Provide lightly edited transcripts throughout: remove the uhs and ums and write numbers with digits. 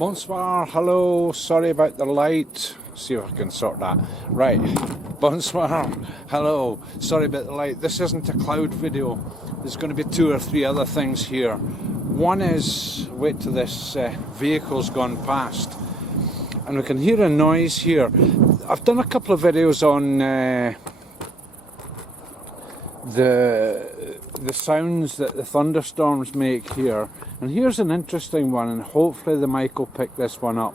Bonsoir, hello, sorry about the light. See if I can sort that. Right, bonsoir, hello, sorry about the light. This isn't a cloud video. There's going to be 2 or 3 other things here. One is, wait till this vehicle's gone past. And we can hear a noise here. I've done a couple of videos on the sounds that the thunderstorms make here. And here's an interesting one, and hopefully the mic will pick this one up.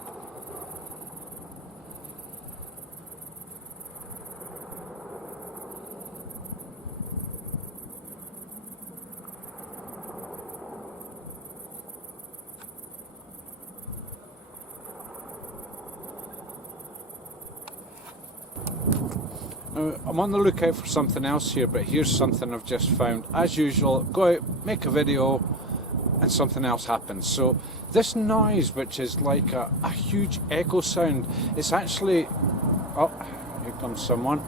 I'm on the lookout for something else here, but here's something I've just found. As usual, go out, make a video, and something else happens. So this noise, which is like a huge echo sound, it's actually, oh, here comes someone.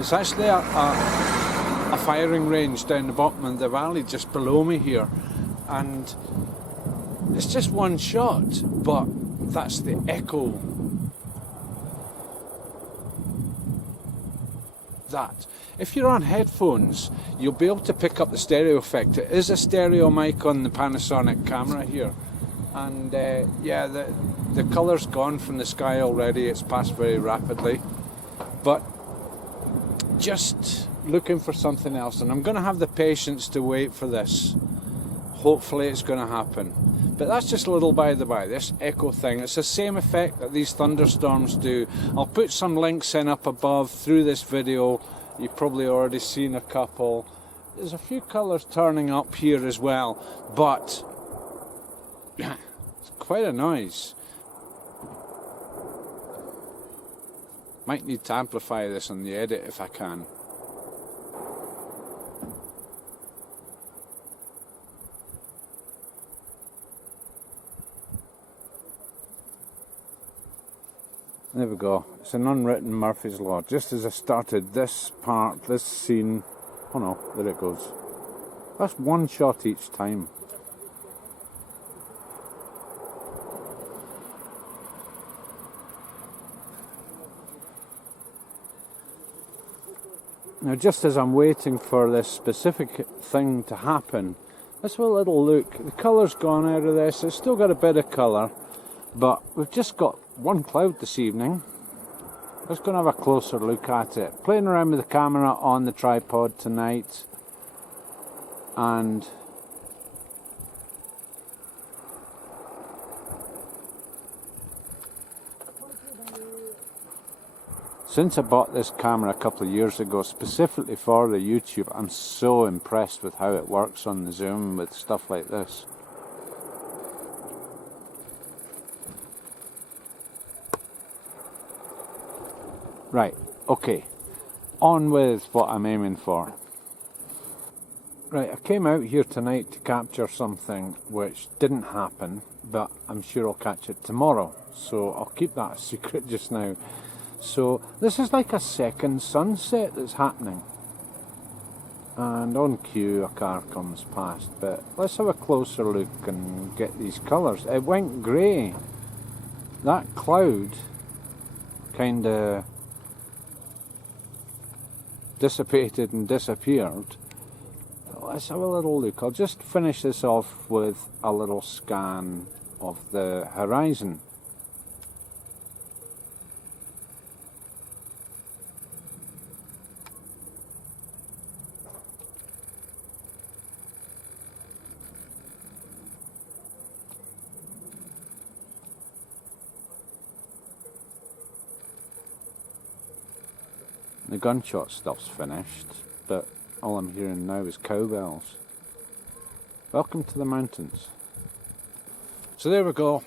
It's actually a firing range down the bottom of the valley just below me here. And it's just one shot, but that's the echo. That. If you're on headphones, you'll be able to pick up the stereo effect. It is a stereo mic on the Panasonic camera here, and yeah, the colour's gone from the sky already. It's passed very rapidly, but just looking for something else, and I'm going to have the patience to wait for this. Hopefully it's going to happen. But that's just a little by the by, this echo thing. It's the same effect that these thunderstorms do. I'll put some links in up above through this video. You've probably already seen a couple. There's a few colours turning up here as well, but it's quite a noise. Might need to amplify this on the edit if I can. There we go. It's an unwritten Murphy's Law. Just as I started this part, this scene... Oh no, there it goes. That's one shot each time. Now, just as I'm waiting for this specific thing to happen, let's have a little look. The colour's gone out of this. It's still got a bit of colour, but we've just got one cloud this evening. Let's go and have a closer look at it. Playing around with the camera on the tripod tonight, and since I bought this camera a couple of years ago specifically for the YouTube, I'm so impressed with how it works on the zoom with stuff like this. Right, okay, on with what I'm aiming for. Right, I came out here tonight to capture something which didn't happen, but I'm sure I'll catch it tomorrow, so I'll keep that a secret just now. So this is like a second sunset that's happening, and on cue a car comes past, but let's have a closer look and get these colours. It went grey. That cloud kind of dissipated and disappeared. Let's have a little look. I'll just finish this off with a little scan of the horizon. The gunshot stuff's finished, but all I'm hearing now is cowbells. Welcome to the mountains. So there we go.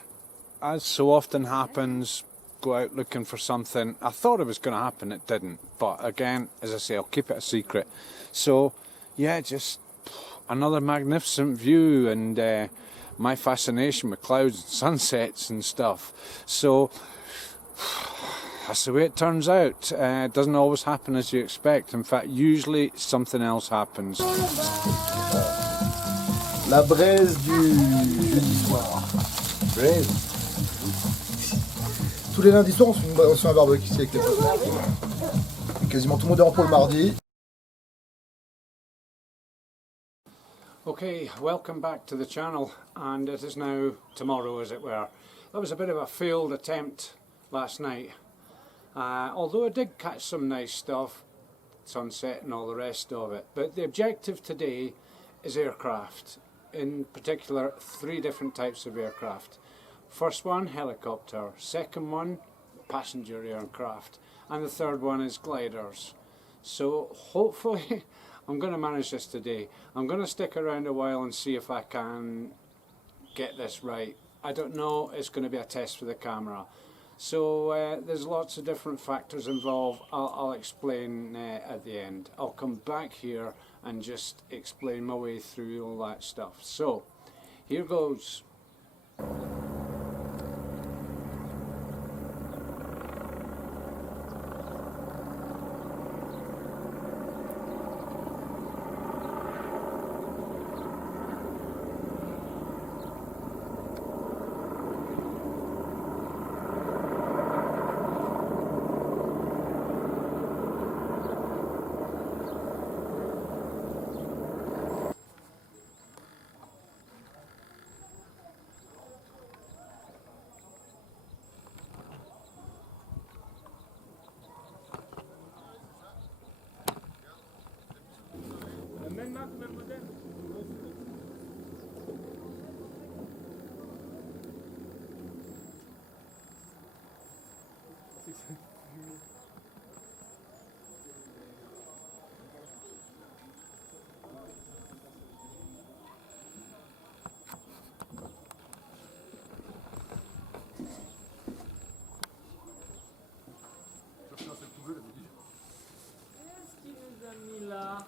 As so often happens, go out looking for something. I thought it was going to happen, it didn't. But again, as I say, I'll keep it a secret. So yeah, just another magnificent view, and my fascination with clouds and sunsets and stuff. So that's the way it turns out. It doesn't always happen as you expect. In fact, usually something else happens. La braise du jeudi soir. Braise. Tous les lundis soirs, on se fait un barbecue ici avec les potes. Quasiment tout le monde est en pour le mardi. Okay, welcome back to the channel, and it is now tomorrow, as it were. That was a bit of a failed attempt last night, although I did catch some nice stuff, sunset and all the rest of it. But the objective today is aircraft, in particular 3 different types of aircraft. First one, helicopter. Second one, passenger aircraft. And the third one is gliders. So hopefully I'm going to manage this today. I'm going to stick around a while and see if I can get this right. I don't know, it's going to be a test for the camera. So there's lots of different factors involved. I'll explain at the end. I'll come back here and just explain my way through all that stuff. So here goes. Qu'est-ce qu'il nous a mis là?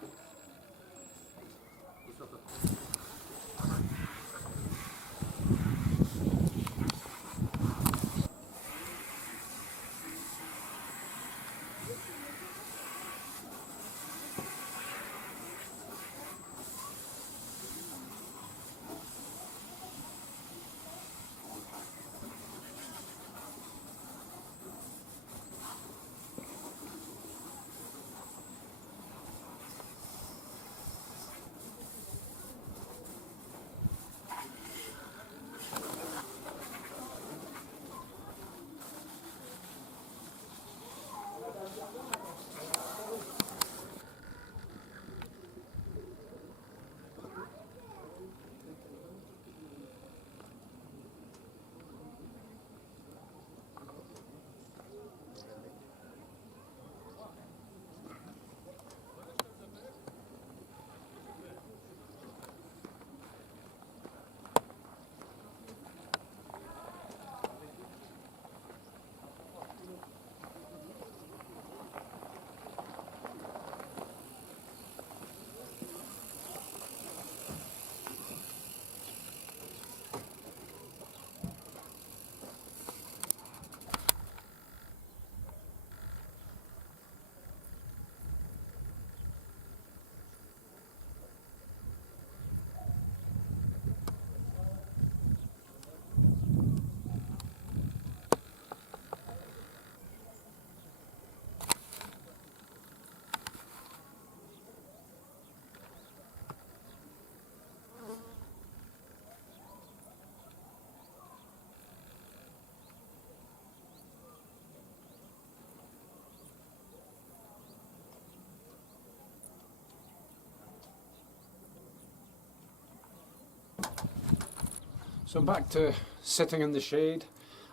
So I'm back to sitting in the shade,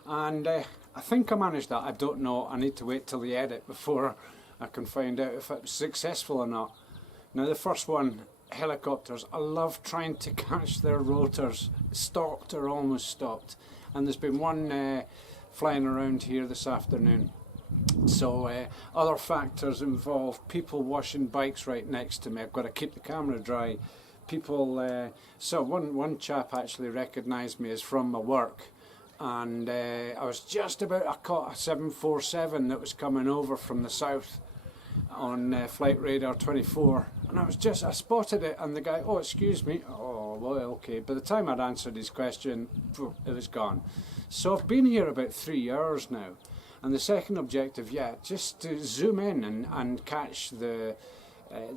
and I think I managed that. I don't know, I need to wait till the edit before I can find out if it was successful or not. Now the first one, helicopters, I love trying to catch their rotors, stopped or almost stopped, and there's been one flying around here this afternoon. So other factors involve people washing bikes right next to me. I've got to keep the camera dry. People, so one chap actually recognised me as from my work, and I was just about, I caught a 747 that was coming over from the south on Flight Radar 24, and I spotted it, and the guy, oh excuse me, oh well, okay. By the time I'd answered his question, it was gone. So I've been here about 3 hours now. And the second objective, yeah, just to zoom in and catch the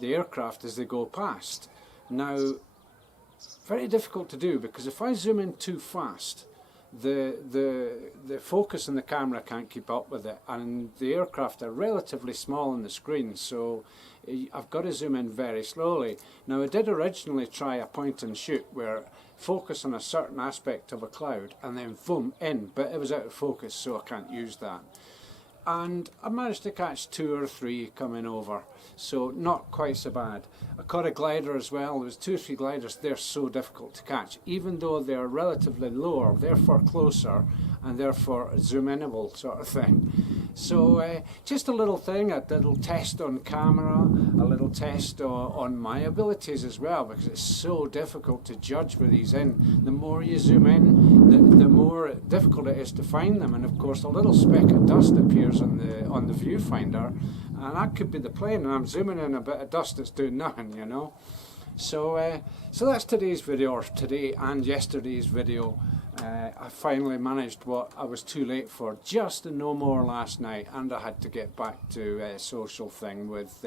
aircraft as they go past. Now, very difficult to do, because if I zoom in too fast, the focus on the camera can't keep up with it, and the aircraft are relatively small on the screen, so I've got to zoom in very slowly. Now, I did originally try a point and shoot where focus on a certain aspect of a cloud and then boom in, but it was out of focus, so I can't use that. And I managed to catch 2 or 3 coming over, so not quite so bad. I caught a glider as well. There was 2 or 3 gliders. They're so difficult to catch, even though they're relatively lower, therefore closer, and therefore zoom-inable sort of thing. So just a little thing, a little test on camera, a little test on my abilities as well, because it's so difficult to judge where these in. The more you zoom in, the more difficult it is to find them, and of course a little speck of dust appears on the viewfinder, and that could be the plane, and I'm zooming in a bit of dust that's doing nothing, you know. So so that's today's video, or today and yesterday's video. I finally managed what I was too late for, just a no more last night, and I had to get back to a social thing with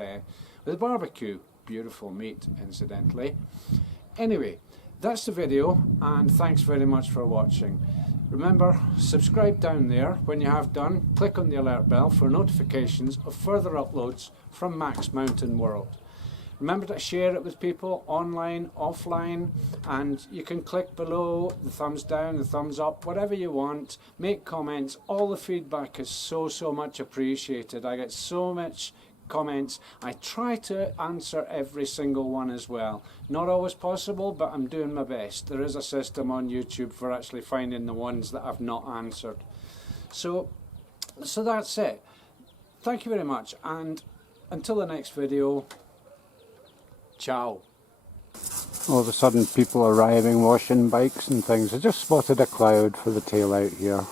barbecue. Beautiful meat, incidentally. Anyway, that's the video, and thanks very much for watching. Remember, subscribe down there. When you have done, click on the alert bell for notifications of further uploads from MaxMountainWorld. Remember to share it with people online, offline, and you can click below the thumbs down, the thumbs up, whatever you want. Make comments. All the feedback is so much appreciated. I get so much comments. I try to answer every single one as well. Not always possible, but I'm doing my best. There is a system on YouTube for actually finding the ones that I've not answered. So that's it. Thank you very much, and until the next video, ciao. All of a sudden people arriving, washing bikes and things. I just spotted a cloud for the tail out here.